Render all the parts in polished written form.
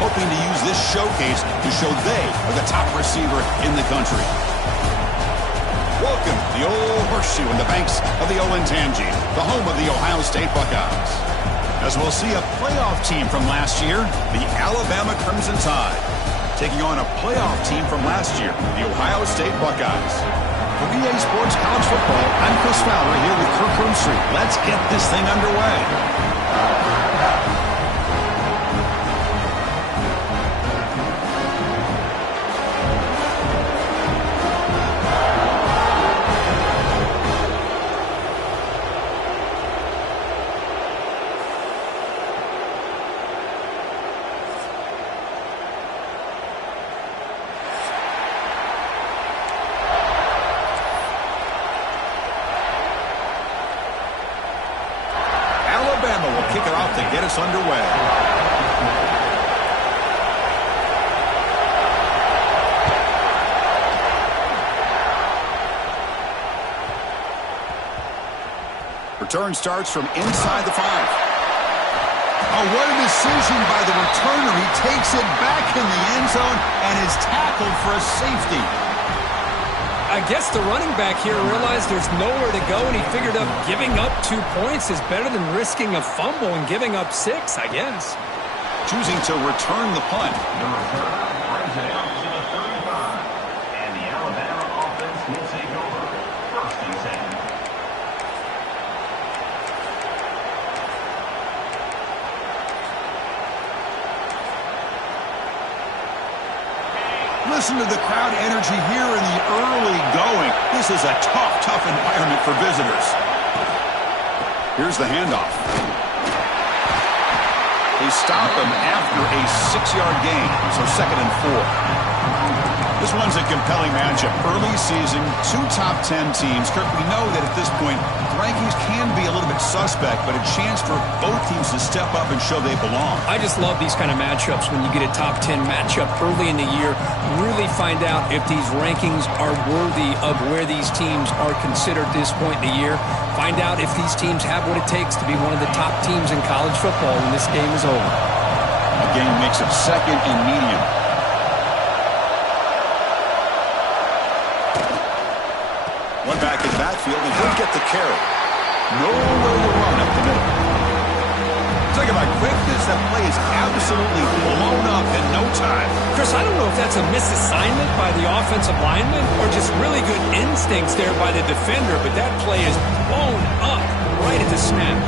hoping to use this showcase to show they are the top receiver in the country. Welcome to the Old Horseshoe in the banks of the Olentangy, the home of the Ohio State Buckeyes. As we'll see a playoff team from last year, the Alabama Crimson Tide, taking on a playoff team from last year, the Ohio State Buckeyes. For EA Sports College Football, I'm Chris Fowler here with Kirk Street. Let's get this thing underway. Kick it off to get us underway. Return starts from inside the 5. Oh, what a decision by the returner. He takes it back in the end zone and is tackled for a safety. I guess the running back here realized there's nowhere to go, and he figured up giving up 2 points is better than risking a fumble and giving up 6, I guess. Choosing to return the punt. The returner brings it out to the 35, and the Alabama offense will take over. 1st and 10. Listen to the crowd energy here in the early going. This is a tough environment for visitors. Here's the handoff. They stop him after a 6-yard gain, so 2nd and 4. This one's a compelling matchup. Early season, 2 top 10 teams. Kirk, we know that at this point, the rankings can be a little bit suspect, but a chance for both teams to step up and show they belong. I just love these kind of matchups when you get a top 10 matchup early in the year. Really find out if these rankings are worthy of where these teams are considered at this point in the year. Find out if these teams have what it takes to be one of the top teams in college football when this game is over. The game makes it 2nd and medium. One back in the backfield, and he'll get the carry. Nowhere to run up the middle. Talking about quickness, that play is absolutely blown up in no time. Chris, I don't know if that's a misassignment by the offensive lineman or just really good instincts there by the defender, but that play is blown up right at the snap.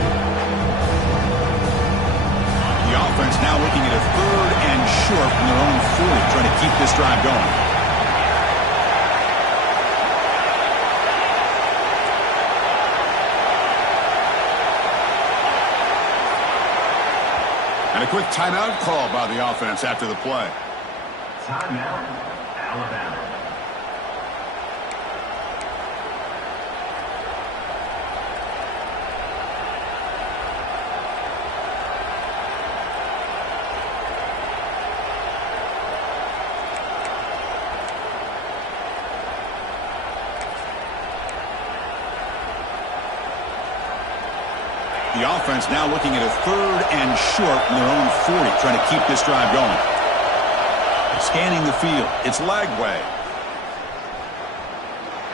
The offense now looking at a 3rd and short from their own 40, trying to keep this drive going. And a quick timeout call by the offense after the play. Timeout, Alabama. The offense now looking at a 3rd and short from their own 40, trying to keep this drive going. Scanning the field. It's Lagway.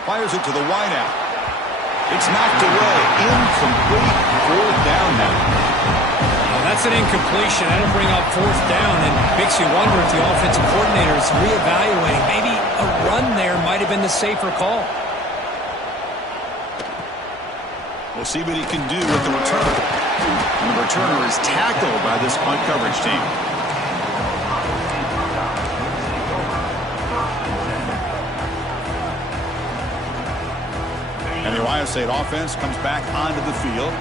Fires it to the wideout. It's knocked away. Incomplete. 4th down now. Well, that's an incompletion. That'll bring up 4th down and makes you wonder if the offensive coordinator is reevaluating. Maybe a run there might have been the safer call. We'll see what he can do with the return. And the returner is tackled by this punt coverage team. And the Ohio State offense comes back onto the field.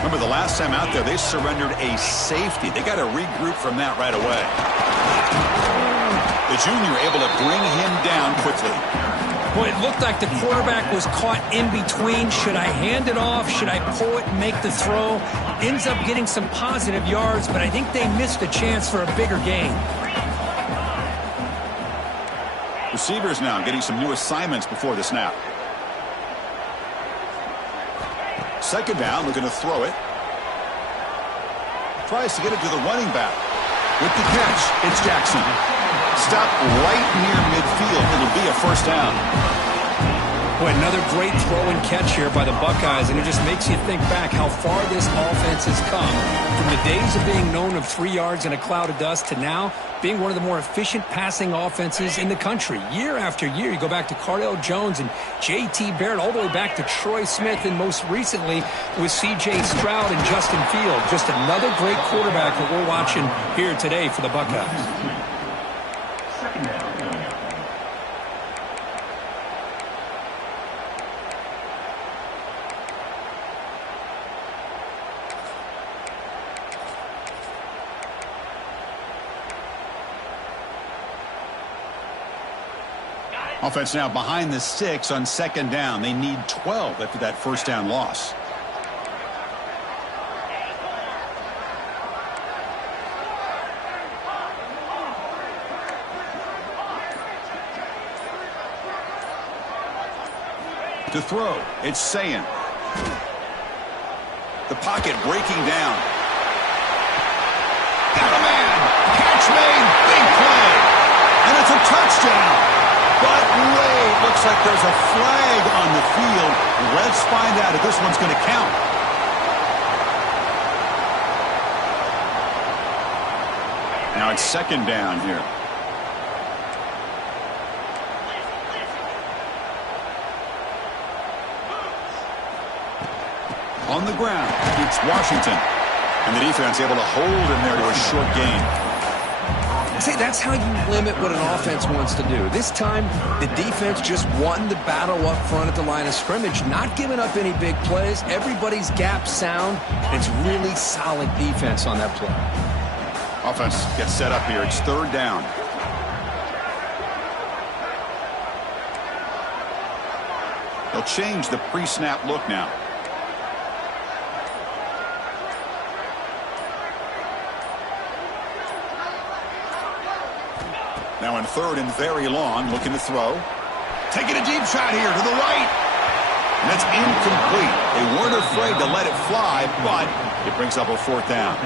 Remember, the last time out there, they surrendered a safety. They got to regroup from that right away. The junior able to bring him down quickly. Well, it looked like the quarterback was caught in between. Should I hand it off? Should I pull it and make the throw? Ends up getting some positive yards, but I think they missed a chance for a bigger gain. Receivers now getting some new assignments before the snap. 2nd down, looking to throw it. Tries to get it to the running back. With the catch, it's Jackson. Stop right near midfield. It'll be a first down. Boy, another great throw and catch here by the Buckeyes, and it just makes you think back how far this offense has come from the days of being known of 3 yards in a cloud of dust to now being one of the more efficient passing offenses in the country. Year after year, you go back to Cardell Jones and J.T. Barrett, all the way back to Troy Smith, and most recently with C.J. Stroud and Justin Field. Just another great quarterback that we're watching here today for the Buckeyes. Second down. Offense now behind the 6 on second down. They need 12 after that first down loss. To throw, it's Sayin. The pocket breaking down. Got a man. Catch made. Big play. And it's a touchdown. But wait, looks like there's a flag on the field. Let's find out if this one's going to count. Now it's second down here. On the ground, it's Washington. And the defense able to hold him there to a short gain. See, that's how you limit what an offense wants to do. This time, the defense just won the battle up front at the line of scrimmage, not giving up any big plays. Everybody's gap sound. It's really solid defense on that play. Offense gets set up here. It's third down. They'll change the pre-snap look now. Now in third and very long, looking to throw. Taking a deep shot here to the right. And that's incomplete. They weren't afraid to let it fly, but it brings up a fourth down.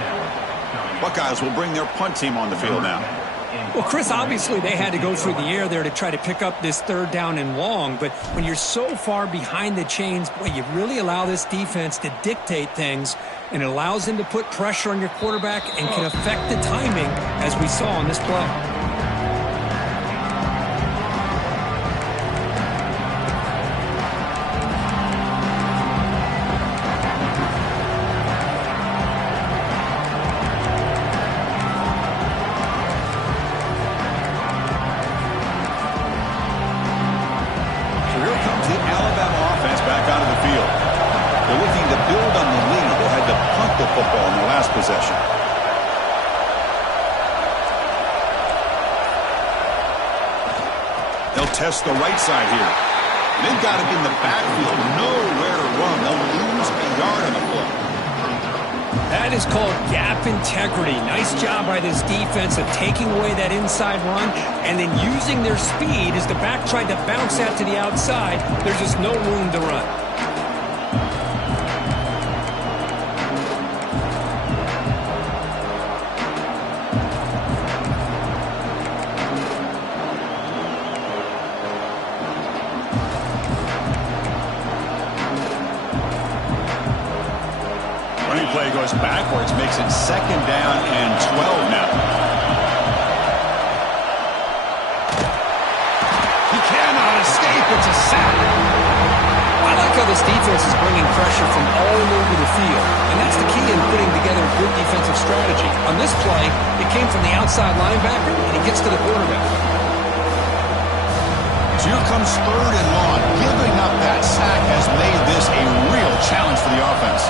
Buckeyes will bring their punt team on the field now. Well, Chris, obviously they had to go through the air there to try to pick up this third down and long, but when you're so far behind the chains, boy, you really allow this defense to dictate things, and it allows them to put pressure on your quarterback and can affect the timing, as we saw on this play. Possession. They'll test the right side here. They've got him in the backfield. Nowhere to run. They'll lose a yard on the play. That is called gap integrity. Nice job by this defense of taking away that inside run and then using their speed as the back tried to bounce that to the outside. There's just no room to run. Play goes backwards, makes it second down and 12 now. He cannot escape. It's a sack. I like how this defense is bringing pressure from all over the field, and that's the key in putting together a good defensive strategy. On this play, it came from the outside linebacker, and he gets to the quarterback. So here comes third and long. Giving up that sack has made this a real challenge for the offense.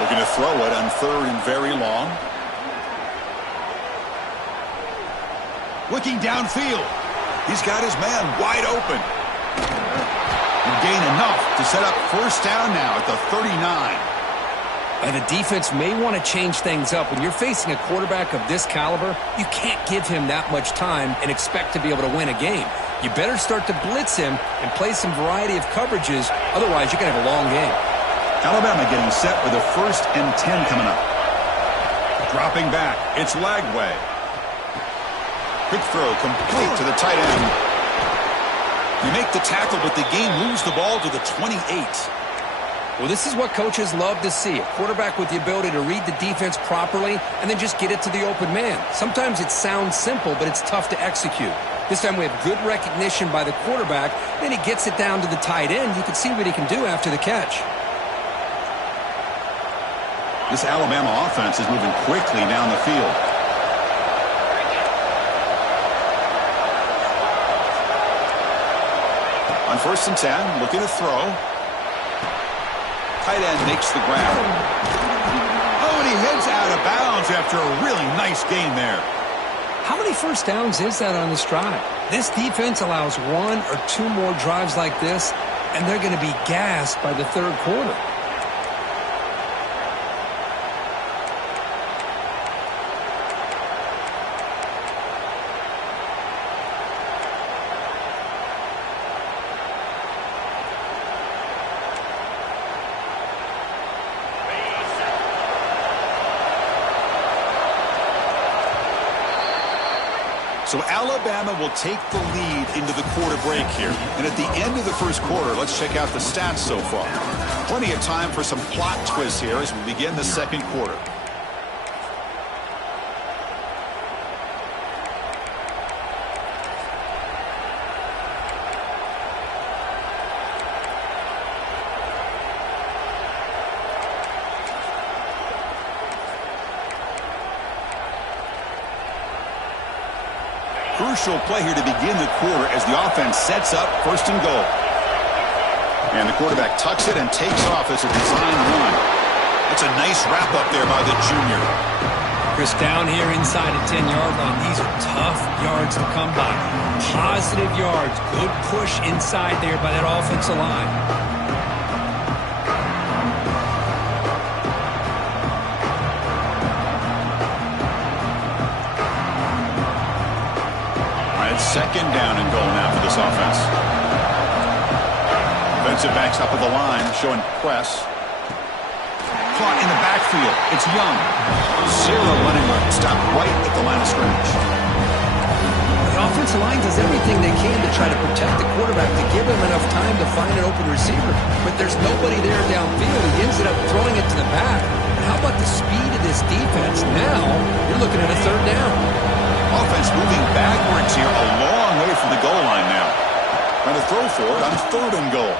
Looking to throw it on third and very long. Looking downfield. He's got his man wide open. And gain enough to set up first down now at the 39. And the defense may want to change things up. When you're facing a quarterback of this caliber, you can't give him that much time and expect to be able to win a game. You better start to blitz him and play some variety of coverages. Otherwise, you're going to have a long game. Alabama getting set with a 1st and 10 coming up. Dropping back. It's Lagway. Quick throw complete to the tight end. You make the tackle, but the game moves the ball to the 28. Well, this is what coaches love to see. A quarterback with the ability to read the defense properly and then just get it to the open man. Sometimes it sounds simple, but it's tough to execute. This time we have good recognition by the quarterback. Then he gets it down to the tight end. You can see what he can do after the catch. This Alabama offense is moving quickly down the field. On 1st and 10, looking to throw. Tight end makes the grab. Oh, and he heads out of bounds after a really nice gain there. How many first downs is that on this drive? This defense allows 1 or 2 more drives like this, and they're going to be gassed by the 3rd quarter. So Alabama will take the lead into the quarter break here. And at the end of the 1st quarter, let's check out the stats so far. Plenty of time for some plot twists here as we begin the 2nd quarter. Crucial play here to begin the quarter as the offense sets up 1st and goal. And the quarterback tucks it and takes off as a design run. It's a nice wrap-up there by the junior. Chris, down here inside the 10-yard line, these are tough yards to come by. Positive yards, good push inside there by that offensive line. Second down and goal now for this offense. Defensive backs up at the line, showing press. Caught in the backfield. It's Young. Zero running room. Stop right at the line of scrimmage. The offensive line does everything they can to try to protect the quarterback to give him enough time to find an open receiver. But there's nobody there downfield. He ends up throwing it to the back. And how about the speed of this defense? Now you're looking at a 3rd down. Offense moving backwards here a long way from the goal line now. Trying to throw for it on 3rd and goal.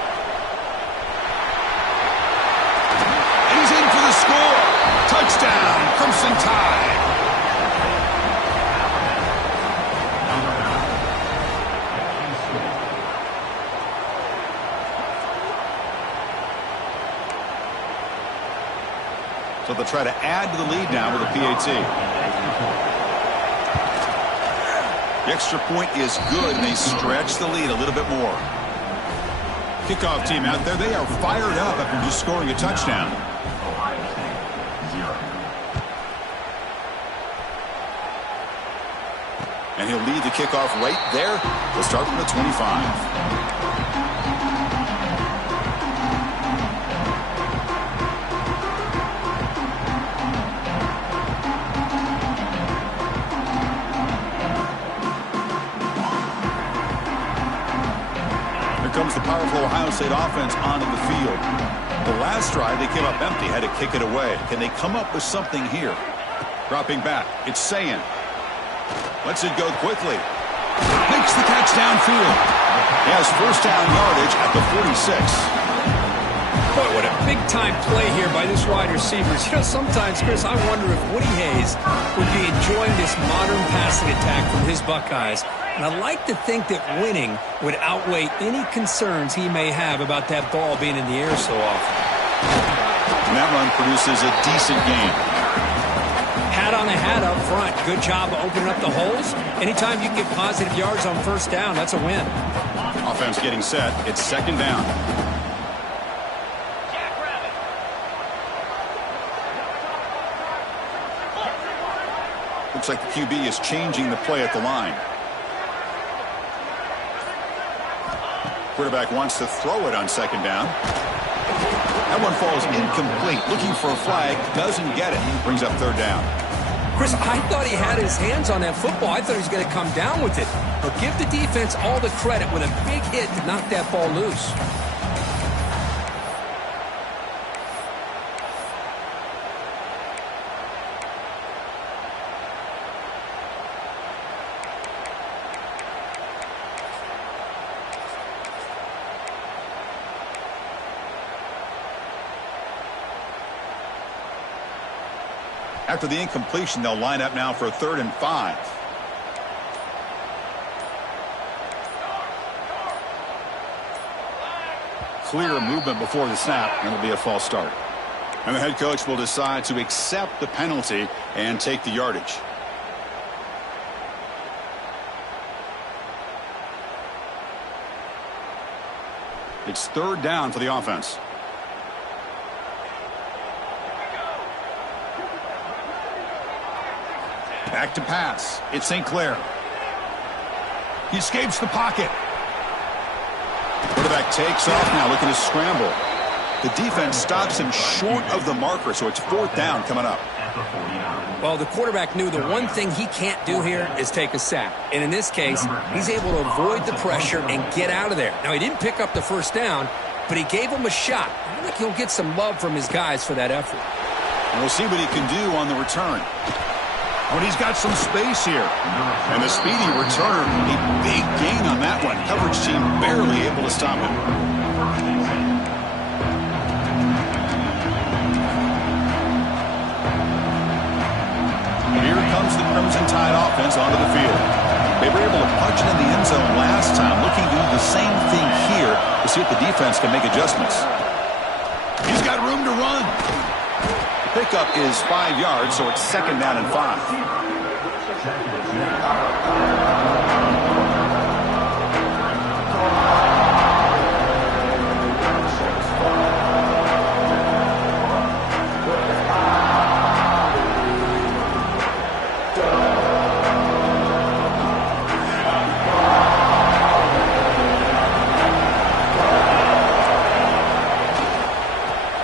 And he's in for the score. Touchdown, Crimson Tide. So they'll try to add to the lead now with a PAT. The extra point is good, and they stretch the lead a little bit more. Kickoff team out there, they are fired up after just scoring a touchdown. And he'll lead the kickoff right there. They'll start from the 25. Comes the powerful Ohio State offense onto the field. The last drive, they came up empty, had to kick it away. Can they come up with something here? Dropping back, it's Sayin. Lets it go quickly. Makes the catch downfield. He has 1st down yardage at the 46. Boy, what a big-time play here by this wide receivers. You know, sometimes, Chris, I wonder if Woody Hayes would be enjoying this modern passing attack from his Buckeyes. And I like to think that winning would outweigh any concerns he may have about that ball being in the air so often. And that run produces a decent gain. Hat on a hat up front. Good job of opening up the holes. Anytime you get positive yards on 1st down, that's a win. Offense getting set. It's 2nd down. Looks like the QB is changing the play at the line. Quarterback wants to throw it on 2nd down. That one falls incomplete. Looking for a flag. Doesn't get it. Brings up 3rd down. Chris, I thought he had his hands on that football. I thought he was going to come down with it. But give the defense all the credit with a big hit to knock that ball loose. After the incompletion, they'll line up now for a 3rd and 5. Clear movement before the snap, and it'll be a false start. And the head coach will decide to accept the penalty and take the yardage. It's 3rd down for the offense. Back to pass. It's St. Clair. He escapes the pocket. Quarterback takes off now, looking to scramble. The defense stops him short of the marker, so it's 4th down coming up. Well, the quarterback knew the one thing he can't do here is take a sack. And in this case, he's able to avoid the pressure and get out of there. Now, he didn't pick up the 1st down, but he gave him a shot. I think he'll get some love from his guys for that effort. And we'll see what he can do on the return. But he's got some space here. And a speedy return. A big gain on that one. Coverage team barely able to stop him. Here comes the Crimson Tide offense onto the field. They were able to punch it in the end zone last time. Looking to do the same thing here to see if the defense can make adjustments. He's got room to run. Pickup is 5 yards, so it's 2nd down and 5.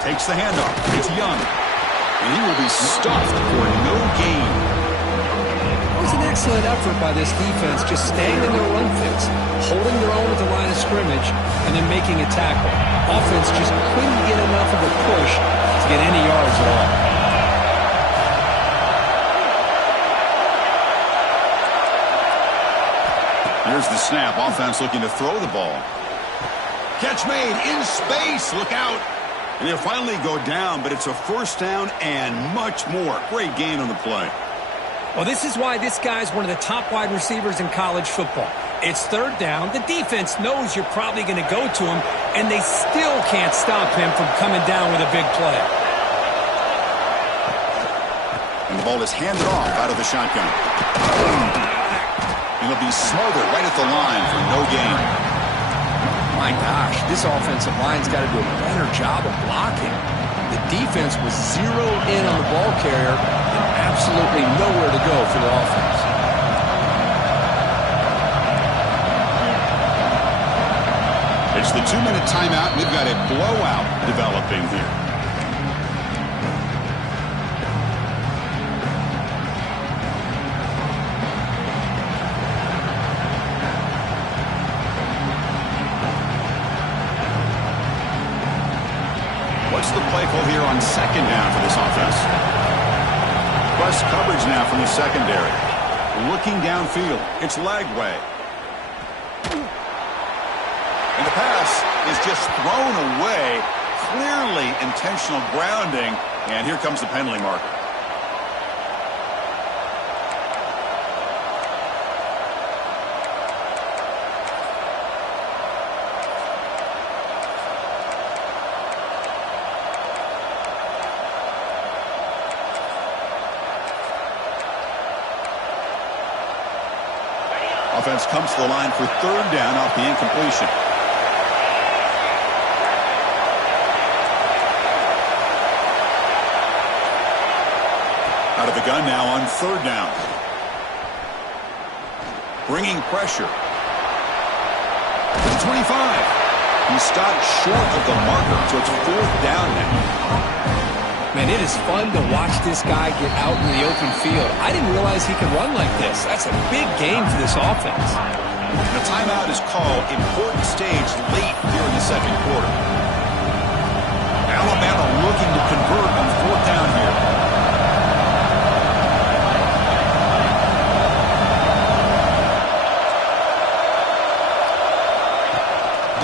Takes the handoff. It's Young. And he will be stuffed for no gain. It was an excellent effort by this defense, just staying in their run fits, holding their own at the line of scrimmage, and then making a tackle. Offense just couldn't get enough of a push to get any yards at all. Here's the snap. Offense looking to throw the ball. Catch made in space. Look out. And he'll finally go down, but it's a 1st down and much more. Great gain on the play. Well, this is why this guy's one of the top wide receivers in college football. It's 3rd down. The defense knows you're probably going to go to him, and they still can't stop him from coming down with a big play. And the ball is handed off out of the shotgun. And it'll be smothered right at the line for no gain. My gosh, this offensive line's got to do a better job of blocking. The defense was zeroed in on the ball carrier and absolutely nowhere to go for the offense. It's the 2-minute timeout, and we've got a blowout developing here. What's the play call here on 2nd down for this offense? Plus coverage now from the secondary. Looking downfield. It's Lagway. And the pass is just thrown away. Clearly intentional grounding. And here comes the penalty marker. Offense comes to the line for 3rd down off the incompletion. Out of the gun now on 3rd down. Bringing pressure. To the 25. He stopped short of the marker, so it's 4th down now. Man, it is fun to watch this guy get out in the open field. I didn't realize he could run like this. That's a big game for this offense. The timeout is called. Important stage late here in the second quarter. Alabama looking to convert on fourth down here.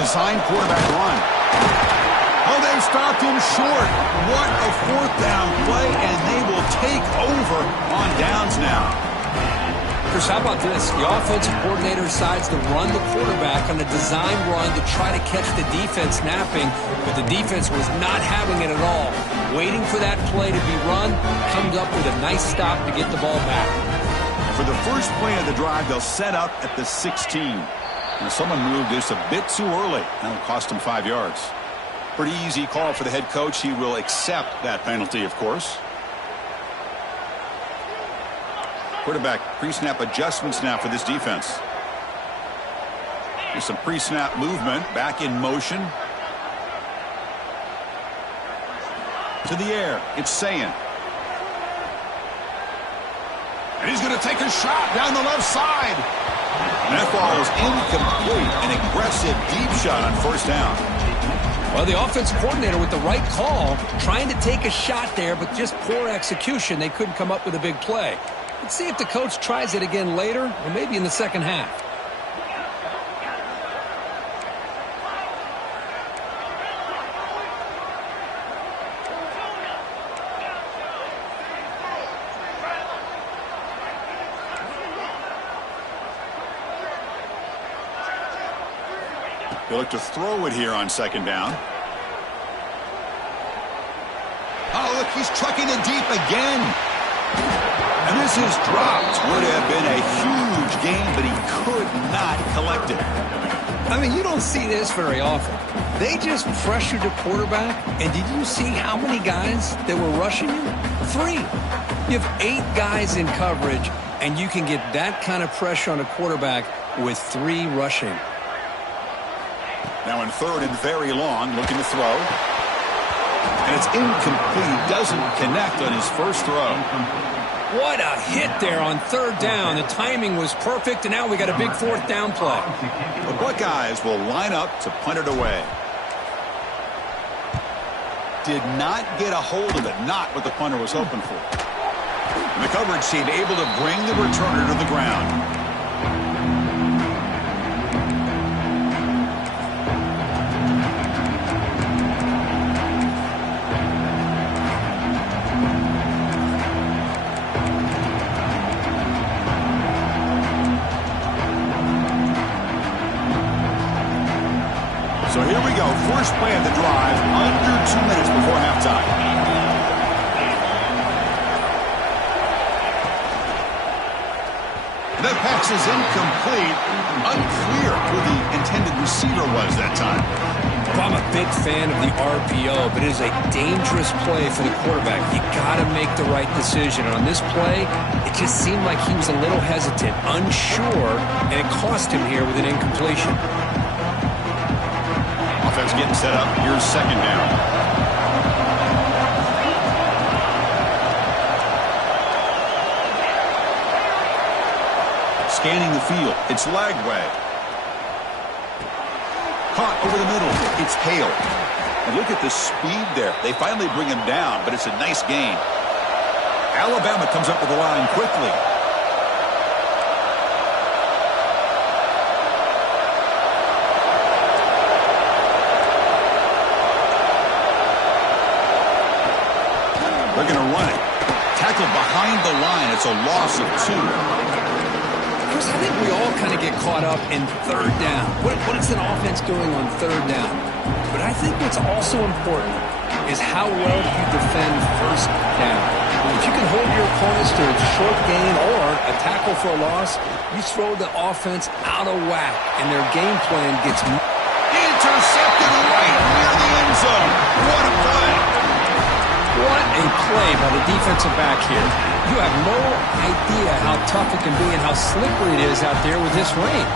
Design quarterback run. Oh, they stopped him short. What a fourth down play, and they will take over on downs now. Chris, how about this? The offensive coordinator decides to run the quarterback on a design run to try to catch the defense napping, but the defense was not having it at all. Waiting for that play to be run, comes up with a nice stop to get the ball back. And for the first play of the drive, they'll set up at the 16. Now, someone moved just a bit too early. That'll cost him 5 yards. Pretty easy call for the head coach. He will accept that penalty, of course. Quarterback pre-snap adjustments now for this defense. There's some pre-snap movement. Back in motion. To the air. It's Sayin. And he's going to take a shot down the left side. And that ball is incomplete. An aggressive deep shot on first down. Well, the offensive coordinator with the right call, trying to take a shot there, but just poor execution. They couldn't come up with a big play. Let's see if the coach tries it again later, or maybe in the second half. They look to throw it here on second down. Oh, look, he's trucking it deep again. And this is dropped. Would have been a huge gain, but he could not collect it. I mean, you don't see this very often. They just pressured the quarterback, and did you see how many guys that were rushing him? 3. You have 8 guys in coverage, and you can get that kind of pressure on a quarterback with 3 rushing. Now in third and very long, looking to throw. And it's incomplete. He doesn't connect on his first throw. What a hit there on third down. The timing was perfect, and now we got a big fourth down play. The Buckeyes will line up to punt it away. Did not get a hold of it. Not what the punter was hoping for. And the coverage team able to bring the returner to the ground. So here we go. First play of the drive, under 2 minutes before halftime. That pass is incomplete. Unclear who the intended receiver was that time. Well, I'm a big fan of the RPO, but it is a dangerous play for the quarterback. You got to make the right decision. And on this play, it just seemed like he was a little hesitant, unsure, and it cost him here with an incompletion. Offense getting set up. Here's second down. Scanning the field. It's Lagway. Caught over the middle. It's Hale. And look at the speed there. They finally bring him down, but it's a nice gain. Alabama comes up with the line quickly. They're going to run it. Tackle behind the line. It's a loss of 2. Chris, I think we all kind of get caught up in third down. What is an offense doing on third down? But I think what's also important is how well you defend first down. If you can hold your opponents to a short gain or a tackle for a loss, you throw the offense out of whack, and their game plan gets intercepted right near the end zone. What a play. What a play by the defensive back here. You have no idea how tough it can be and how slippery it is out there with this rain.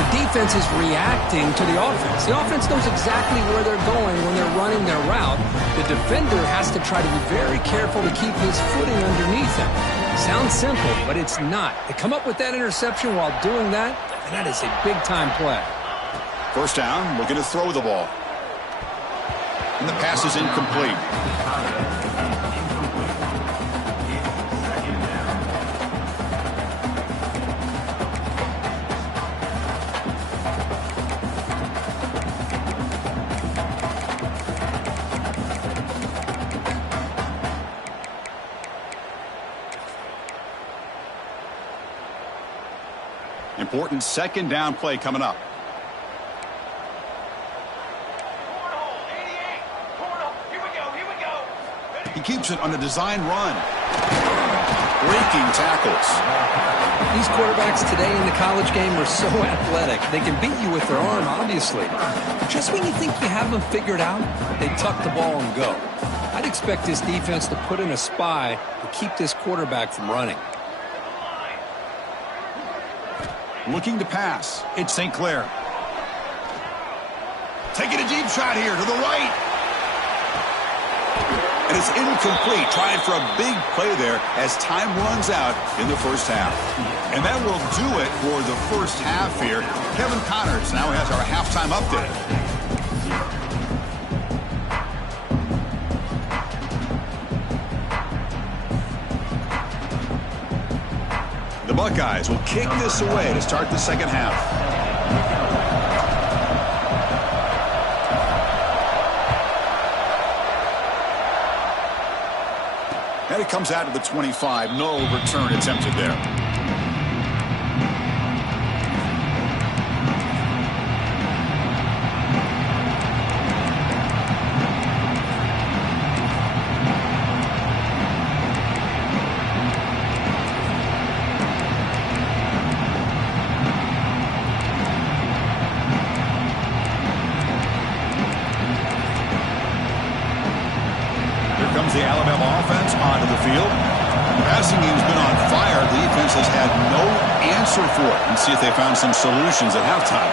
The defense is reacting to the offense. The offense knows exactly where they're going when they're running their route. The defender has to try to be very careful to keep his footing underneath him. Sounds simple, but it's not. They come up with that interception while doing that, and that is a big-time play. First down, looking to throw the ball. And the pass is incomplete. Important second down play coming up. He keeps it on a design run. Breaking tackles. These quarterbacks today in the college game are so athletic. They can beat you with their arm, obviously. Just when you think you have them figured out, they tuck the ball and go. I'd expect this defense to put in a spy to keep this quarterback from running. Looking to pass. It's St. Clair. Taking a deep shot here to the right. And it's incomplete. Trying for a big play there as time runs out in the first half. And that will do it for the first half here. Kevin Connors now has our halftime update. The Buckeyes will kick this away to start the second half. And it comes out to the 25. No return attempted there. The Alabama offense onto the field. Passing game's been on fire. The defense has had no answer for it. And see if they found some solutions at halftime.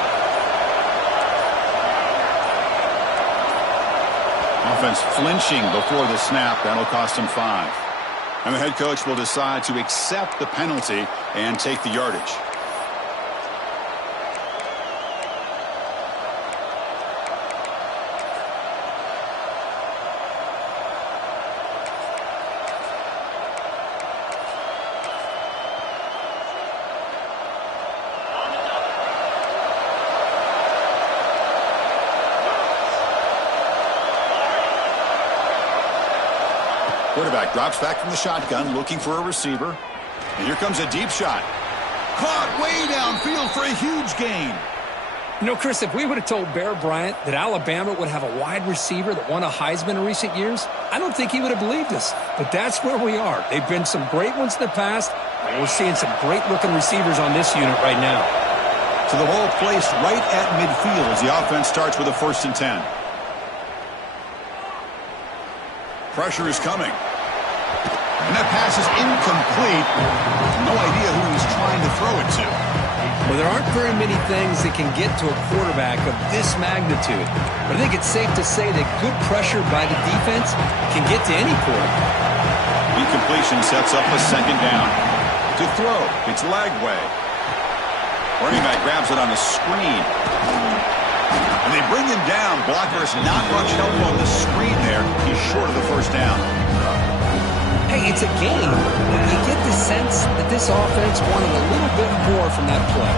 Offense flinching before the snap. That'll cost them 5. And the head coach will decide to accept the penalty and take the yardage. Quarterback drops back from the shotgun, looking for a receiver. And here comes a deep shot. Caught way downfield for a huge gain. You know, Chris, if we would have told Bear Bryant that Alabama would have a wide receiver that won a Heisman in recent years, I don't think he would have believed us. But that's where we are. They've been some great ones in the past, and we're seeing some great-looking receivers on this unit right now. So the ball placed right at midfield as the offense starts with a 1st and 10. Pressure is coming. And that pass is incomplete. No idea who he's trying to throw it to. Well, there aren't very many things that can get to a quarterback of this magnitude. But I think it's safe to say that good pressure by the defense can get to any quarterback. Incompletion sets up a second down. To throw, it's Lagway. Running back grabs it on the screen. And they bring him down. Blocker's not much help on the screen there. He's short of the first down. Hey, it's a game, but you get the sense that this offense wanted a little bit more from that play.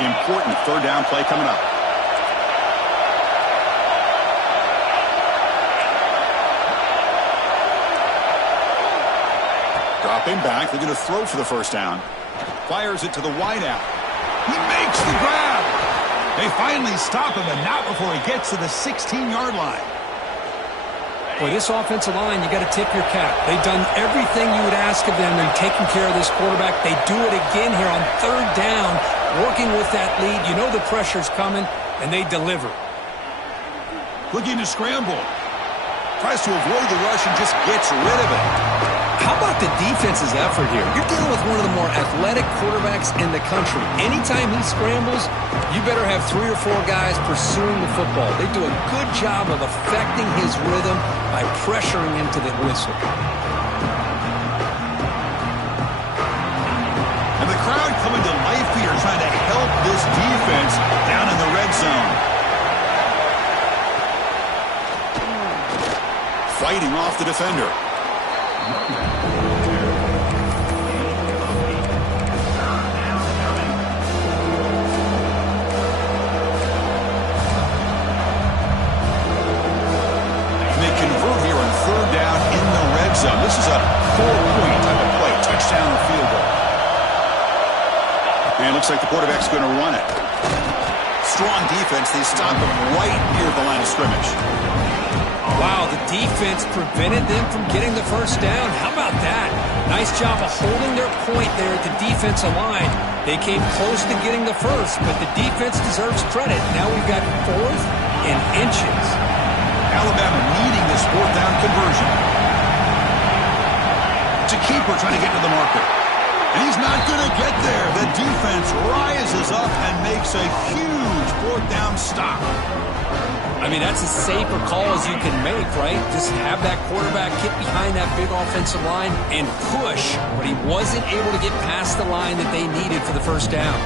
Important 3rd down play coming up. Dropping back, they're going to throw for the first down. Fires it to the wideout. He makes the grab. They finally stop him, and not before he gets to the 16-yard line. Boy, this offensive line, you got to tip your cap. They've done everything you would ask of them. They're taking care of this quarterback. They do it again here on third down, working with that lead. You know the pressure's coming, and they deliver. Looking to scramble. Tries to avoid the rush and just gets rid of it. How about the defense's effort here? You're dealing with one of the more athletic quarterbacks in the country. Anytime he scrambles, you better have 3 or 4 guys pursuing the football. They do a good job of affecting his rhythm by pressuring him to the whistle. And the crowd coming to life here, trying to help this defense down in the red zone. Fighting off the defender. This is a 4-point type of play, touchdown or field goal. And it looks like the quarterback's going to run it. Strong defense. They stop him right near the line of scrimmage. Wow, the defense prevented them from getting the first down. How about that? Nice job of holding their point there at the defensive line. They came close to getting the first, but the defense deserves credit. Now we've got 4th and inches. Alabama needing this 4th down conversion. It's a keeper trying to get to the marker. And he's not going to get there. The defense rises up and makes a huge 4th down stop. I mean, that's as safe a call as you can make, right? Just have that quarterback get behind that big offensive line and push. But he wasn't able to get past the line that they needed for the first down.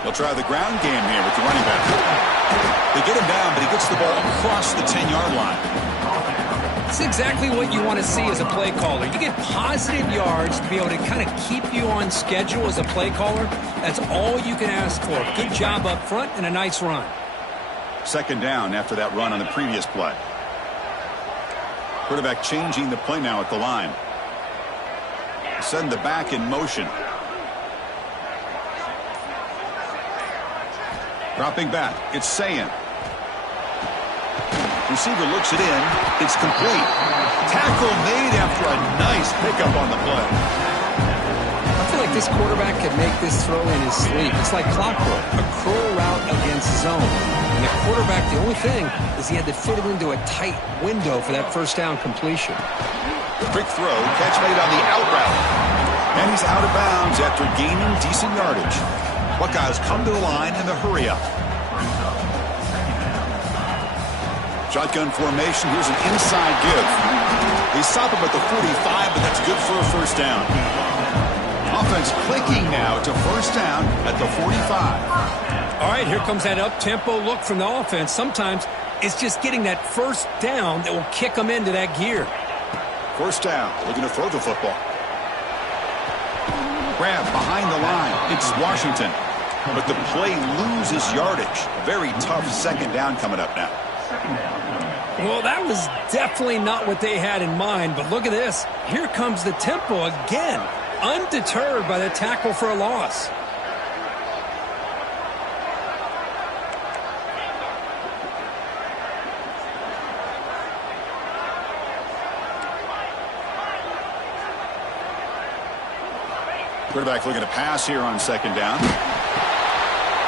They'll try the ground game here with the running back. They get him down, but he gets the ball across the 10-yard line. It's exactly what you want to see as a play caller. You get positive yards to be able to kind of keep you on schedule as a play caller. That's all you can ask for. Good job up front and a nice run. 2nd down after that run on the previous play. Quarterback changing the play now at the line. Send the back in motion. Dropping back. It's Sayin. Receiver looks it in. It's complete. Tackle made after a nice pickup on the play. I feel like this quarterback could make this throw in his sleep. It's like clockwork, a curl route against zone. And the quarterback, the only thing is he had to fit it into a tight window for that first down completion. Quick throw, catch made on the out route. And he's out of bounds after gaining decent yardage. Buckeyes come to the line in the hurry up. Shotgun formation. Here's an inside give. They stop him at the 45, but that's good for a first down. Offense clicking now to first down at the 45. All right, here comes that up-tempo look from the offense. Sometimes it's just getting that first down that will kick them into that gear. First down, looking to throw the football. Grab behind the line. It's Washington. But the play loses yardage. Very tough 2nd down coming up now. Well, that was definitely not what they had in mind, but look at this. Here comes the tempo again, undeterred by the tackle for a loss. Quarterback looking to pass here on 2nd down.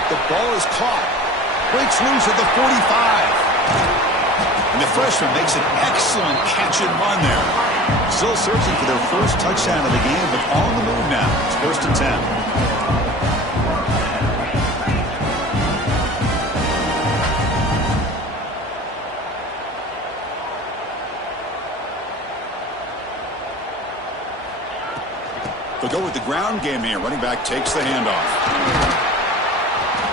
The ball is caught. Breaks loose at the 45. And the freshman makes an excellent catch and run there. Still searching for their first touchdown of the game, but on the move now. It's 1st and 10. They'll go with the ground game here. Running back takes the handoff.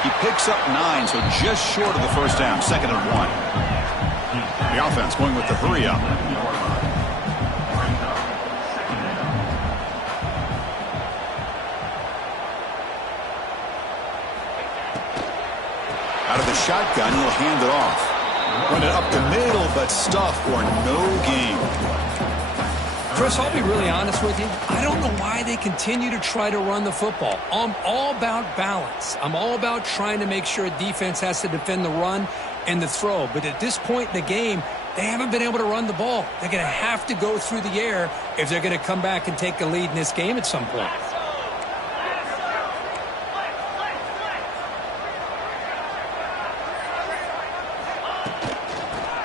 He picks up 9, so just short of the first down. 2nd and 1. The offense going with the hurry up. Out of the shotgun, he'll hand it off. Run it up the middle, but stuff or no gain. Chris, I'll be really honest with you. I don't know why they continue to try to run the football. I'm all about balance. I'm all about trying to make sure a defense has to defend the run and the throw. But at this point in the game, they haven't been able to run the ball. They're going to have to go through the air if they're going to come back and take the lead in this game at some point.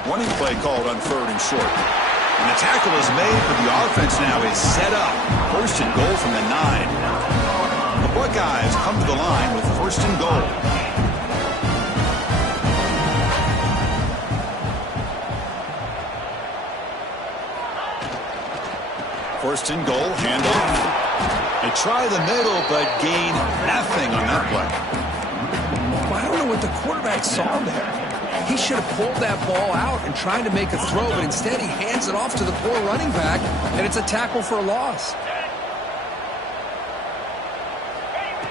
Running play called on 3rd and short. And the tackle is made, but the offense now is set up. 1st and goal from the 9. The Buckeyes come to the line with 1st and goal. First and goal, handoff. They try the middle, but gain nothing on that play. Well, I don't know what the quarterback saw there. He should have pulled that ball out and tried to make a throw, but instead he hands it off to the poor running back, and it's a tackle for a loss.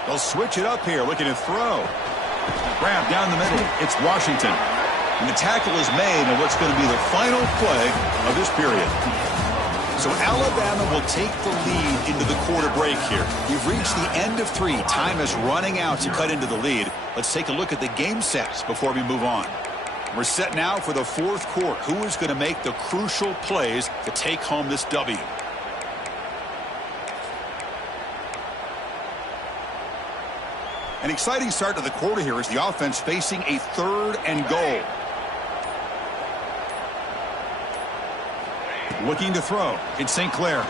They'll switch it up here, looking to throw. Grab down the middle. It's Washington. And the tackle is made on what's going to be the final play of this period. So Alabama will take the lead into the quarter break here. We've reached the end of 3. Time is running out to cut into the lead. Let's take a look at the game sets before we move on. We're set now for the 4th quarter. Who is going to make the crucial plays to take home this W? An exciting start to the quarter here as the offense facing a 3rd and goal. Looking to throw. It's St. Clair.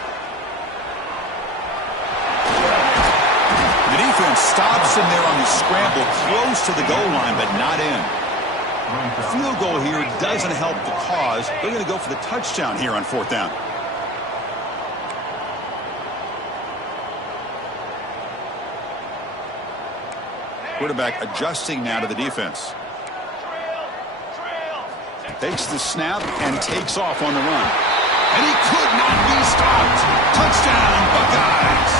The defense stops him there on the scramble, close to the goal line, but not in. The field goal here doesn't help the cause. They're going to go for the touchdown here on 4th down. Quarterback adjusting now to the defense. Takes the snap and takes off on the run. And he could not be stopped. Touchdown, Buckeyes.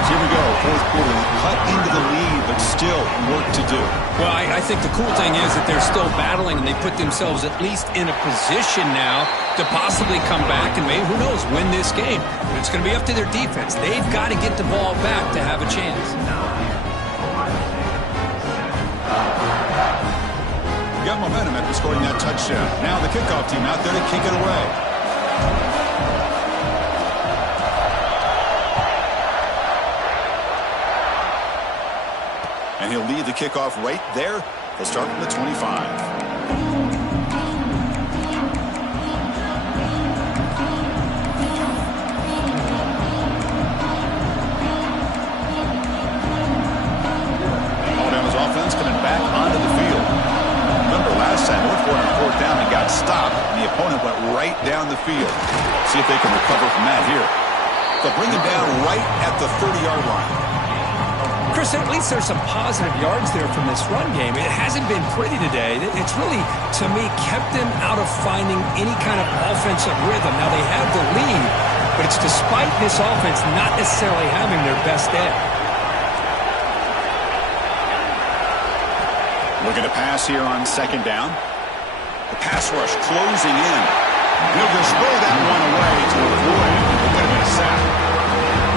So here we go, 4th quarter. Cut into the lead, but still work to do. Well, I think the cool thing is that they're still battling, and they put themselves at least in a position now to possibly come back and maybe, who knows, win this game. But it's going to be up to their defense. They've got to get the ball back to have a chance. Got momentum after scoring that touchdown. Now the kickoff team out there to kick it away. And he'll lead the kickoff right there. They'll start from the 25. Alabama's offense coming back onto the field. Remember last time, they went for it on 4th down and got stopped, and the opponent went right down the field. See if they can recover from that here. They'll bring him down right at the 30-yard line. Chris, at least there's some positive yards there from this run game. It hasn't been pretty today. It's really, to me, kept them out of finding any kind of offensive rhythm. Now, they have the lead, but it's despite this offense not necessarily having their best day. Looking to pass here on 2nd down. The pass rush closing in. He'll just throw that one away to avoid a bit of a sack.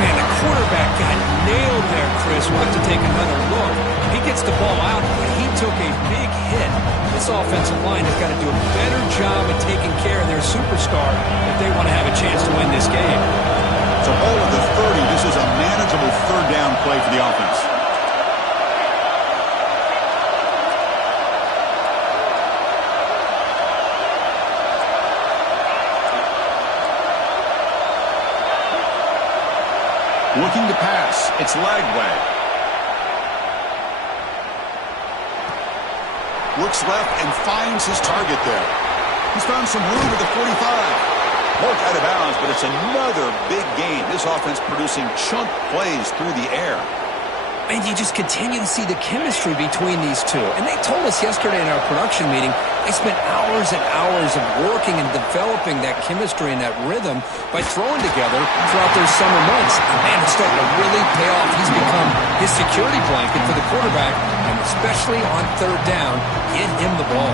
Man, the quarterback got nailed there, Chris. We'll have to take another look. He gets the ball out, but he took a big hit. This offensive line has got to do a better job of taking care of their superstar if they want to have a chance to win this game. So all of the 30, this is a manageable 3rd down play for the offense. Looking to pass. It's Lagway. Looks left and finds his target there. He's found some room at the 45. Mark out of bounds, but it's another big gain. This offense producing chunk plays through the air. And you just continue to see the chemistry between these two. And they told us yesterday in our production meeting, they spent hours and hours of working and developing that chemistry and that rhythm by throwing together throughout those summer months. And man, it's starting to really pay off. He's become his security blanket for the quarterback, and especially on 3rd down, get him the ball.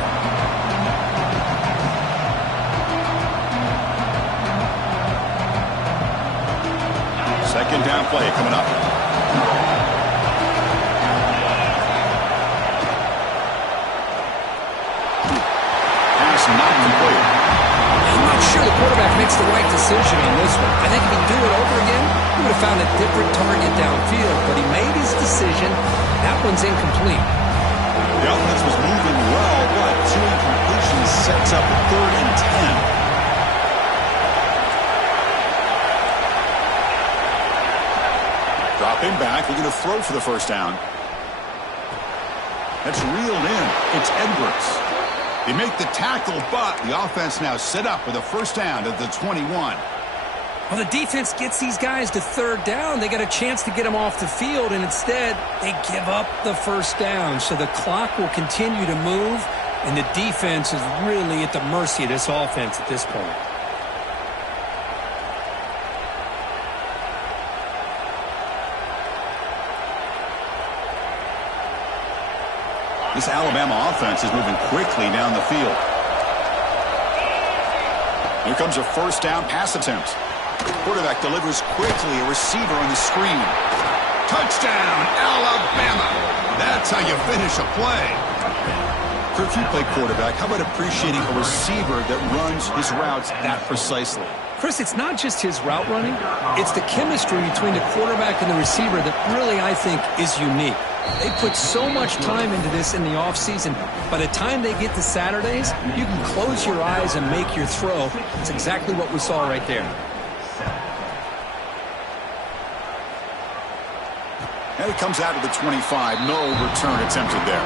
play coming up. Pass not complete. I'm not sure the quarterback makes the right decision on this one. I think if he'd do it over again, he would have found a different target downfield. But he made his decision. That one's incomplete. The offense was moving well, but 2 incompletions sets up a 3rd and 10. Dropping back, looking to throw for the first down. That's reeled in. It's Edwards. They make the tackle, but the offense now set up with a first down at the 21. Well, the defense gets these guys to 3rd down. They got a chance to get them off the field, and instead they give up the first down. So the clock will continue to move, and the defense is really at the mercy of this offense at this point. This Alabama offense is moving quickly down the field. Here comes a first down pass attempt. Quarterback delivers quickly, a receiver on the screen. Touchdown, Alabama! That's how you finish a play. Kirk, you play quarterback. How about appreciating a receiver that runs his routes that precisely? Chris, it's not just his route running. It's the chemistry between the quarterback and the receiver that really, I think, is unique. They put so much time into this in the offseason. By the time they get to Saturdays, you can close your eyes and make your throw. That's exactly what we saw right there. And it comes out of the 25. No return attempted there.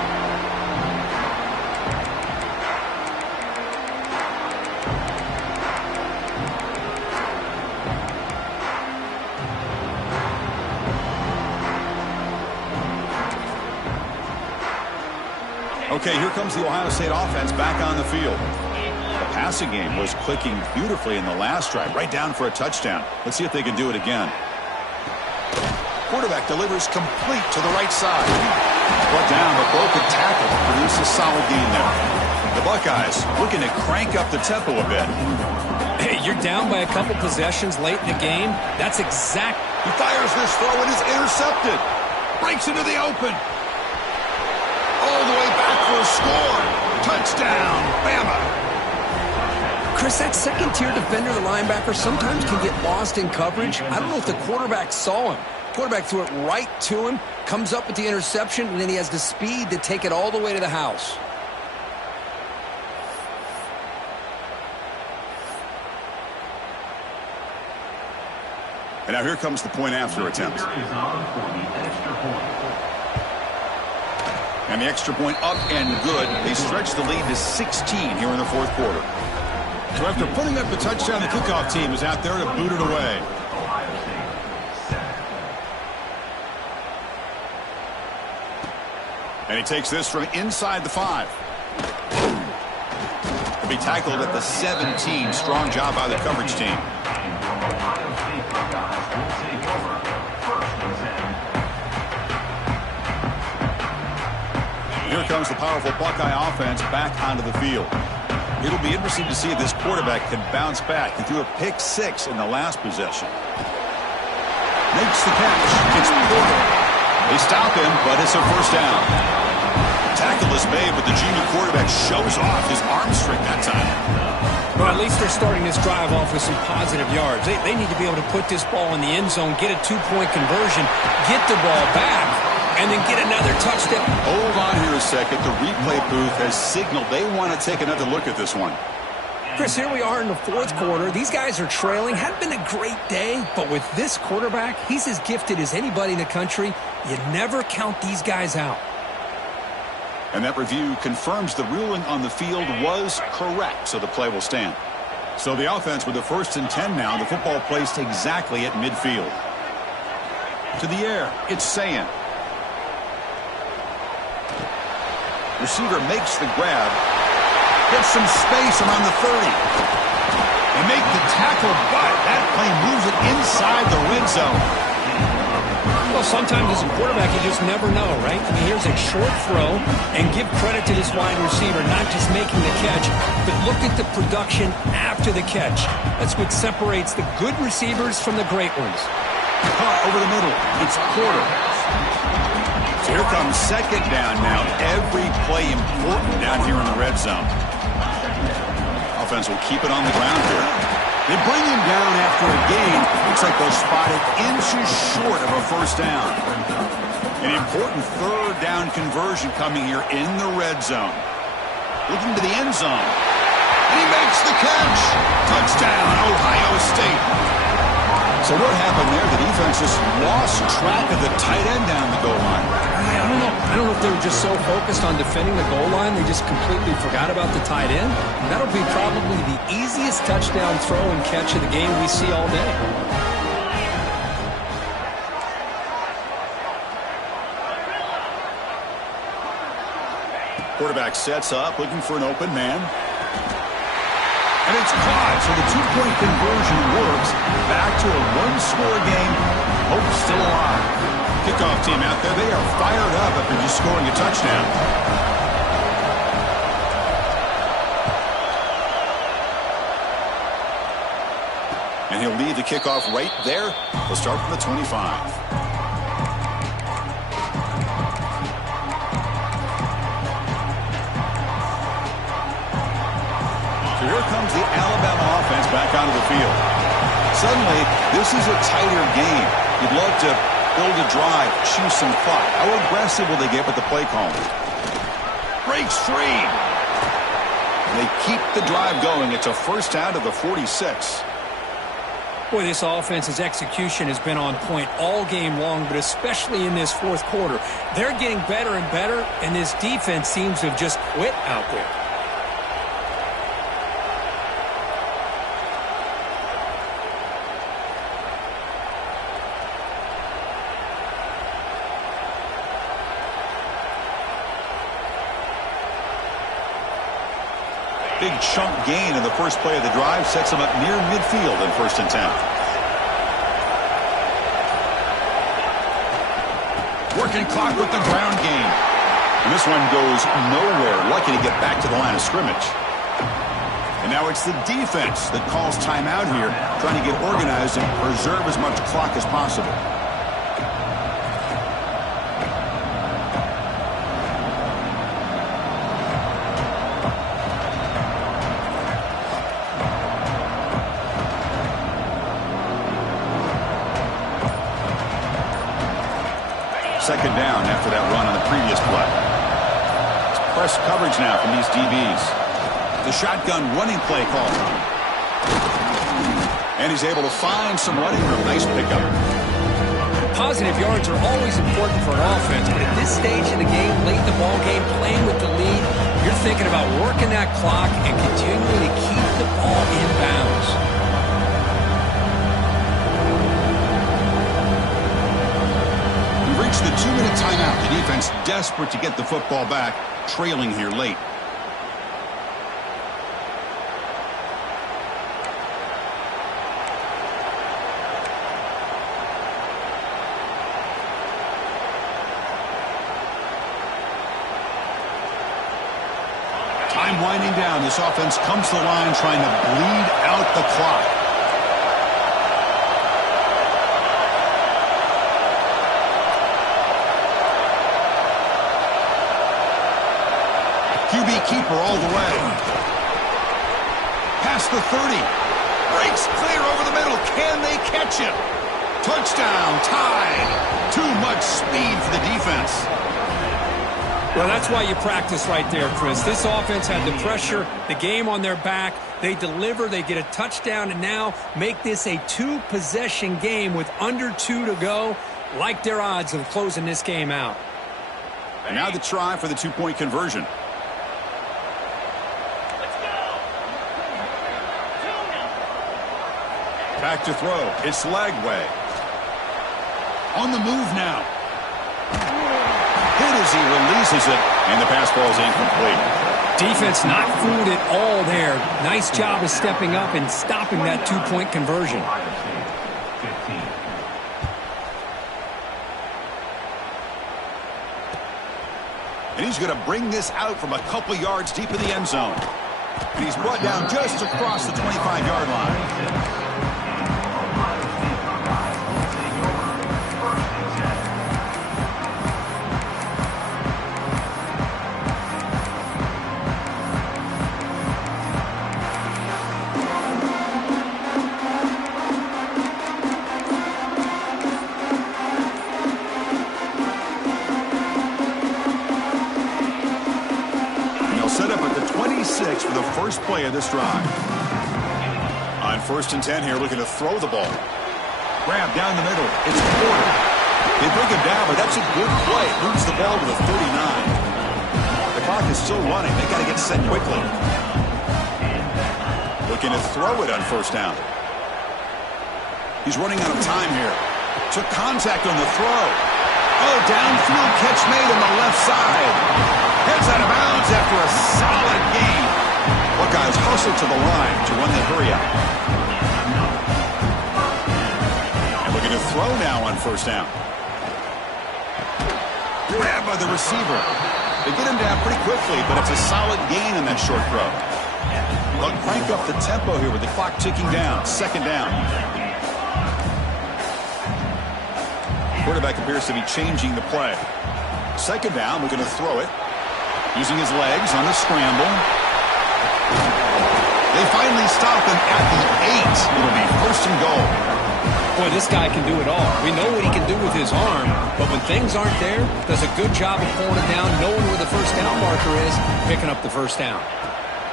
Okay, here comes the Ohio State offense back on the field. The passing game was clicking beautifully in the last drive, right down for a touchdown. Let's see if they can do it again. Quarterback delivers complete to the right side. Brought down, but broken tackle produced a solid gain there. The Buckeyes looking to crank up the tempo a bit. Hey, you're down by a couple possessions late in the game. That's exact. He fires this throw and is intercepted. Breaks into the open. All the way back for a score. Touchdown, Bama. Chris, that second-tier defender, the linebacker, sometimes can get lost in coverage. I don't know if the quarterback saw him. Quarterback threw it right to him, comes up with the interception, and then he has the speed to take it all the way to the house. And now here comes the point-after attempt. And the extra point up and good. They stretch the lead to 16 here in the 4th quarter. So after putting up the touchdown, the kickoff team is out there to boot it away. And he takes this from inside the 5. He'll be tackled at the 17. Strong job by the coverage team. Here comes the powerful Buckeye offense back onto the field. It'll be interesting to see if this quarterback can bounce back. He threw a pick-6 in the last possession. Makes the catch. It's Porter. They stop him, but it's a first down. Tackle is made, but the junior quarterback shows off his arm strength that time. Well, at least they're starting this drive off with some positive yards. They need to be able to put this ball in the end zone, get a 2-point conversion, get the ball back, and then get another touchdown. Hold on here a second. The replay booth has signaled they want to take another look at this one. Chris, here we are in the 4th quarter. These guys are trailing. Hadn't been a great day, but with this quarterback, he's as gifted as anybody in the country. You never count these guys out. And that review confirms the ruling on the field was correct, so the play will stand. So the offense with the 1st and 10 now. The football placed exactly at midfield. To the air, it's Sayan. Receiver makes the grab. Gets some space around the 30. They make the tackle, but that play moves it inside the red zone. Well, sometimes as a quarterback, you just never know, right? I mean, here's a short throw, and give credit to this wide receiver, not just making the catch, but look at the production after the catch. That's what separates the good receivers from the great ones. Caught over the middle. It's Porter. So here comes second down now. Every play important down here in the red zone. Offense will keep it on the ground here. They bring him down after a gain. Looks like they'll spot it inches short of a first down. An important third down conversion coming here in the red zone. Looking to the end zone. And he makes the catch. Touchdown, Ohio State. So what happened there? The defense just lost track of the tight end down the goal line. I don't know if they were just so focused on defending the goal line they just completely forgot about the tight end. That'll be probably the easiest touchdown throw and catch of the game we see all day. Quarterback sets up, looking for an open man. And it's caught, so the two-point conversion works. Back to a one-score game. Hope still alive. Kickoff team out there, they are fired up after just scoring a touchdown. And he'll lead the kickoff right there. We'll start from the 25. Here comes the Alabama offense back onto the field. Suddenly, this is a tighter game. You'd love to build a drive, choose some clock. How aggressive will they get with the play calling? Breaks free. They keep the drive going. It's a first down to the 46. Boy, this offense's execution has been on point all game long, but especially in this fourth quarter. They're getting better and better, and this defense seems to have just quit out there. Big chunk gain in the first play of the drive sets him up near midfield in 1st and 10. Working clock with the ground game. And this one goes nowhere. Lucky to get back to the line of scrimmage. And now it's the defense that calls timeout here, trying to get organized and preserve as much clock as possible. Second down after that run on the previous play. It's press coverage now from these DBs. The shotgun running play call. And he's able to find some running room. Nice pickup. Positive yards are always important for an offense, but at this stage in the game, late in the ball game, playing with the lead, you're thinking about working that clock and continuing to keep the ball in bounds. The 2-minute timeout. The defense desperate to get the football back, trailing here late. Time winding down. This offense comes to the line trying to bleed out the clock. QB keeper all the way. Past the 30. Breaks clear over the middle. Can they catch him? Touchdown. Tied. Too much speed for the defense. Well, that's why you practice right there, Chris. This offense had the pressure, the game on their back. They deliver, they get a touchdown, and now make this a two-possession game with under 2 to go. Like their odds of closing this game out. And now the try for the two-point conversion. Back to throw. It's Lagway. On the move now. Hit as he releases it, and the pass ball is incomplete. Defense not fooled at all there. Nice job of stepping up and stopping that two-point conversion. And he's going to bring this out from a couple yards deep in the end zone. And he's brought down just across the 25-yard line. first play of this drive. On 1st and 10 here, looking to throw the ball. Grab down the middle. It's Porter. They bring him down, but that's a good play. Moves the ball to the 39. The clock is still running. They got to get set quickly. Looking to throw it on 1st down. He's running out of time here. Took contact on the throw. Oh, downfield catch made on the left side. Heads out of bounds after a solid gain. Buckeyes hustle to the line to run the hurry up. And looking to throw now on 1st down. Grabbed by the receiver. They get him down pretty quickly, but it's a solid gain on that short throw. They'll crank up the tempo here with the clock ticking down. 2nd down. Quarterback appears to be changing the play. 2nd down, looking to throw it. Using his legs on the scramble. They finally stop him at the 8. It'll be 1st and goal. Boy, this guy can do it all. We know what he can do with his arm, but when things aren't there, does a good job of pulling it down, knowing where the 1st down marker is, picking up the 1st down.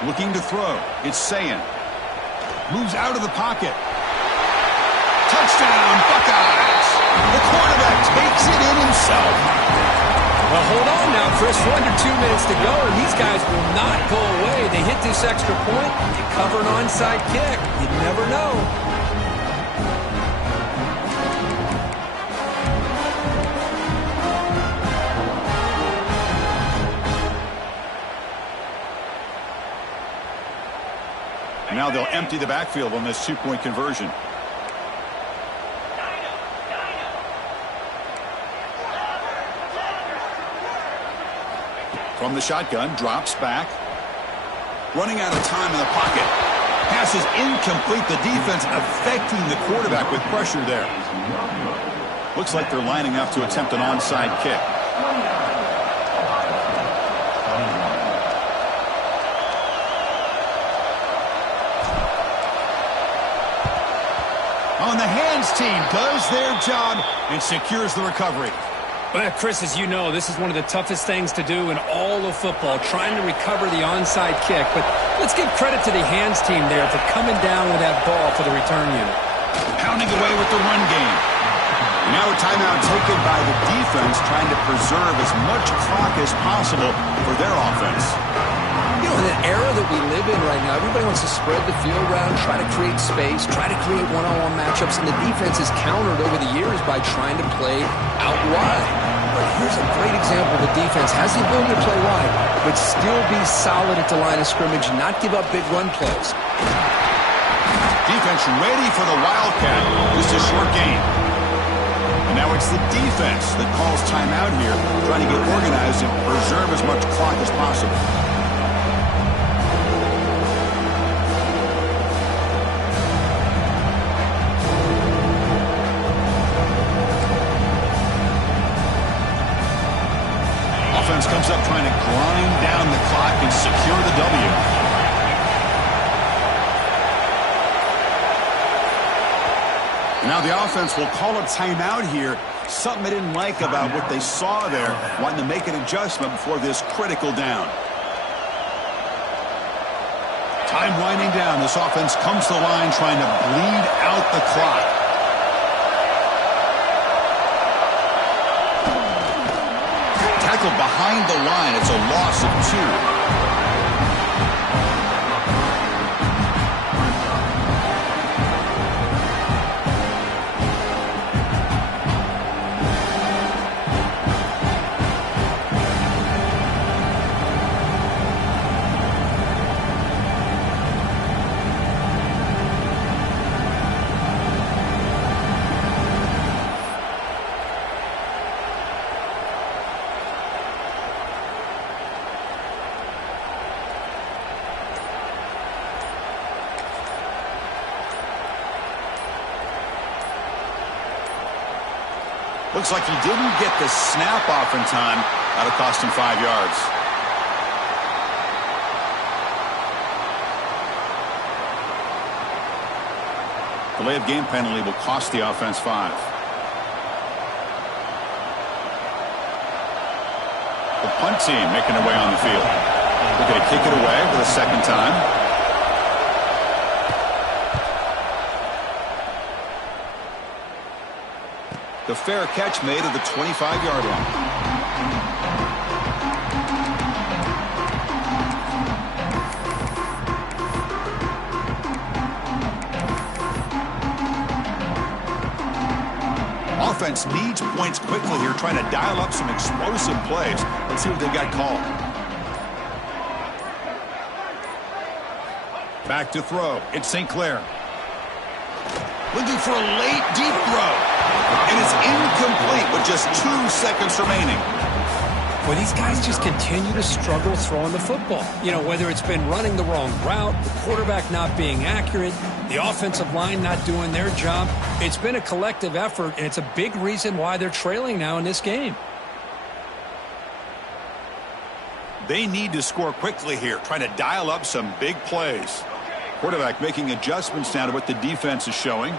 Looking to throw. It's Sayin. Moves out of the pocket. Touchdown, Buckeyes! The quarterback takes it in himself. Well, hold on now, Chris. We're under 2 minutes to go, and these guys will not go away. They hit this extra point, they cover an onside kick. You never know. Now they'll empty the backfield on this 2-point conversion. From the shotgun, drops back. Running out of time in the pocket. Pass is incomplete. The defense affecting the quarterback with pressure there. Looks like they're lining up to attempt an onside kick. On the hands team does their job and secures the recovery. Well, Chris, as you know, this is one of the toughest things to do in all of football, trying to recover the onside kick. But let's give credit to the hands team there for coming down with that ball for the return unit. Pounding away with the run game. Now a timeout taken by the defense, trying to preserve as much clock as possible for their offense. You know, in an era that we live in right now, everybody wants to spread the field around, try to create space, try to create one-on-one matchups, and the defense is countered over the years by trying to play out wide. But here's a great example. The defense has the ability to play wide, but still be solid at the line of scrimmage, not give up big run plays. Defense ready for the Wildcat. Just a short game. And now it's the defense that calls timeout here, trying to get organized and preserve as much clock as possible. Offense comes up trying to grind down the clock and secure the W. Now the offense will call a timeout here. Something they didn't like about what they saw there. Wanting to make an adjustment before this critical down. Time winding down. This offense comes to the line trying to bleed out the clock. Tackled behind the line. It's a loss of 2. Looks like he didn't get the snap off in time. That'll cost him 5 yards. Delay of game penalty will cost the offense 5. The punt team making their way on the field. They're going to kick it away for the second time. The fair catch made at the 25-yard line. Offense needs points quickly here, trying to dial up some explosive plays. Let's see what they've got called. Back to throw. It's St. Clair. Looking for a late, deep throw. And it's incomplete with just 2 seconds remaining. Well, these guys just continue to struggle throwing the football. You know, whether it's been running the wrong route, the quarterback not being accurate, the offensive line not doing their job. It's been a collective effort, and it's a big reason why they're trailing now in this game. They need to score quickly here, trying to dial up some big plays. Quarterback making adjustments now to what the defense is showing.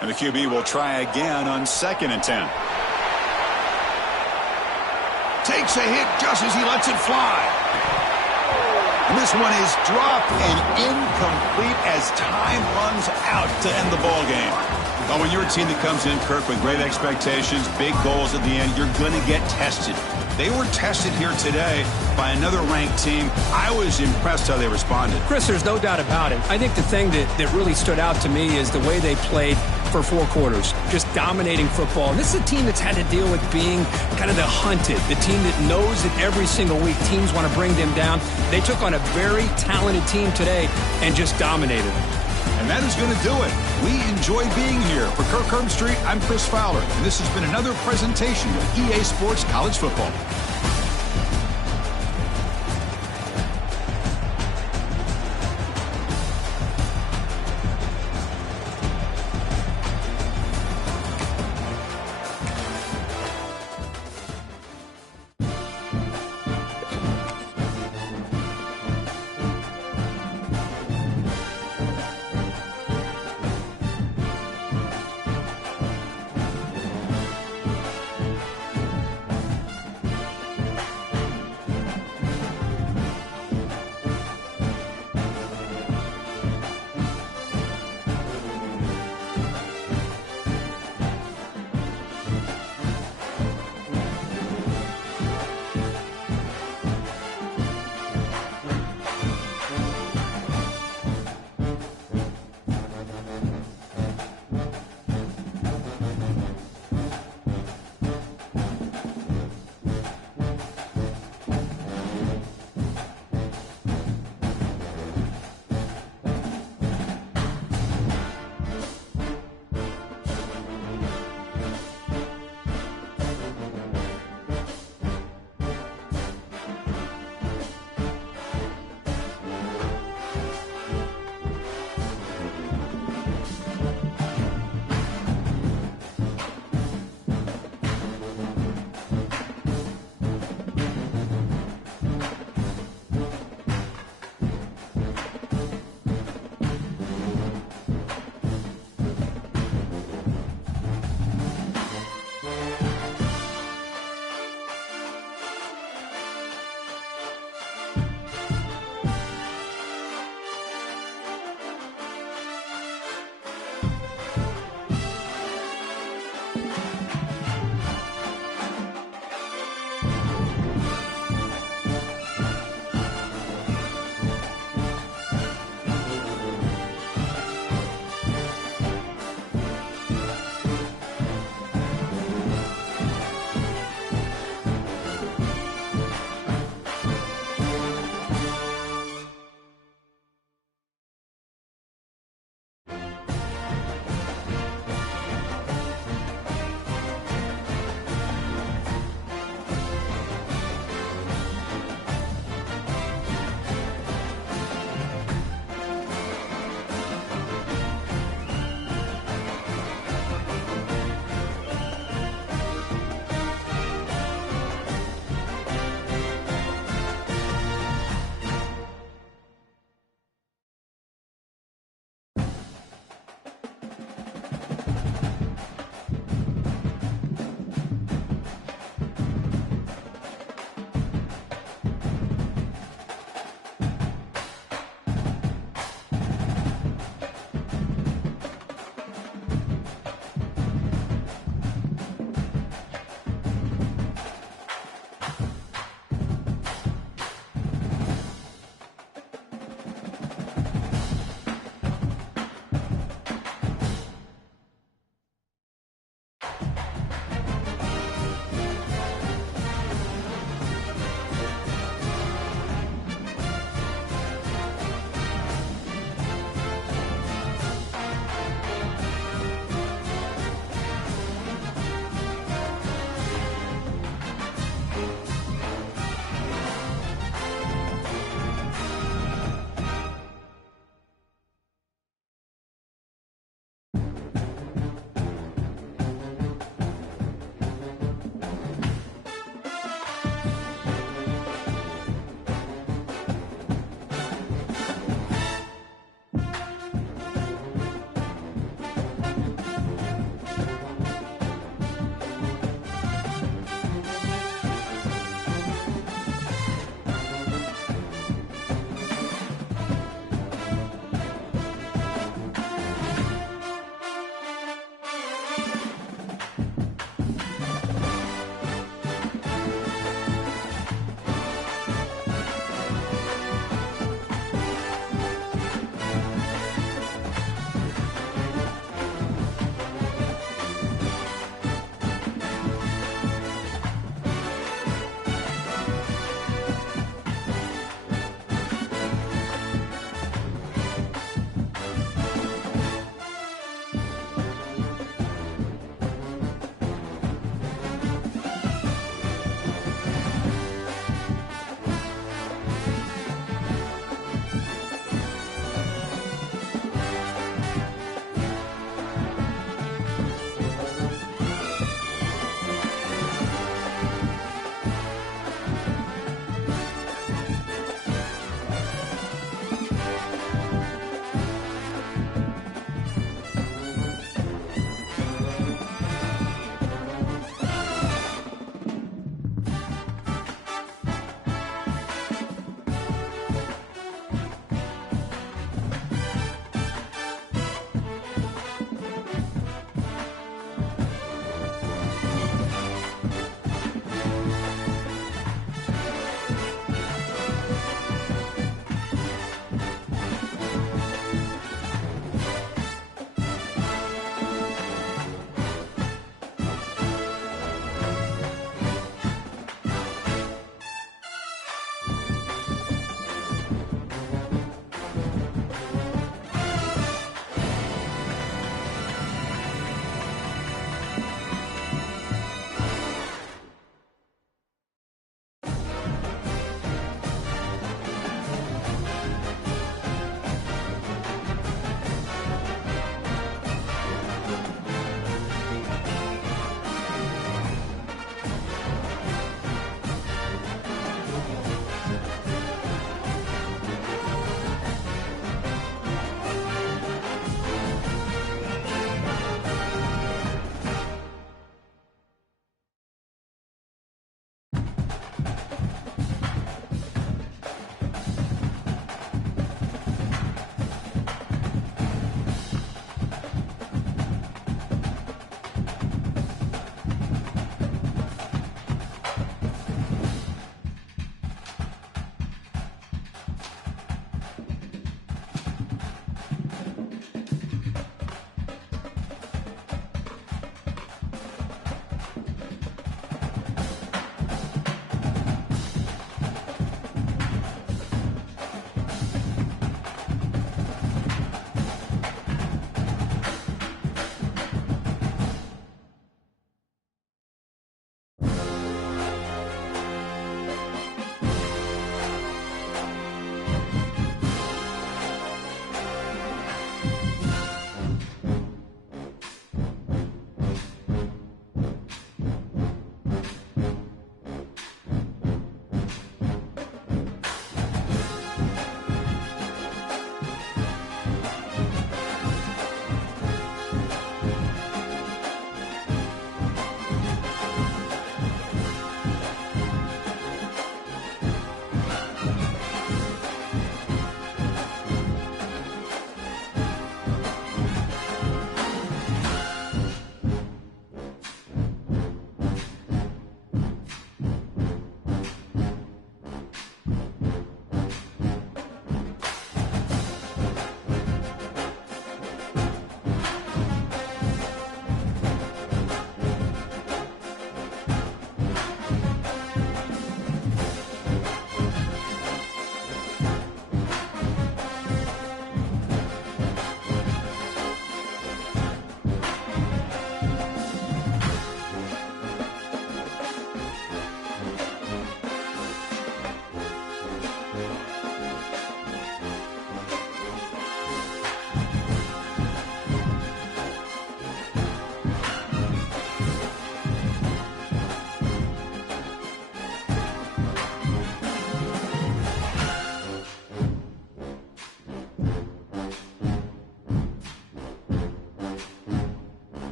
And the QB will try again on 2nd and 10. Takes a hit just as he lets it fly. And this one is dropped and incomplete as time runs out to end the ball game. But when you're a team that comes in, Kirk, with great expectations, big goals at the end, you're going to get tested. They were tested here today by another ranked team. I was impressed how they responded. Chris, there's no doubt about it. I think the thing that really stood out to me is the way they played for 4 quarters, just dominating football. And this is a team that's had to deal with being kind of the hunted, the team that knows that every single week teams want to bring them down. They took on a very talented team today and just dominated them. And that is going to do it. We enjoy being here. For Kirk Herbstreit, I'm Chris Fowler, and this has been another presentation of EA Sports College Football.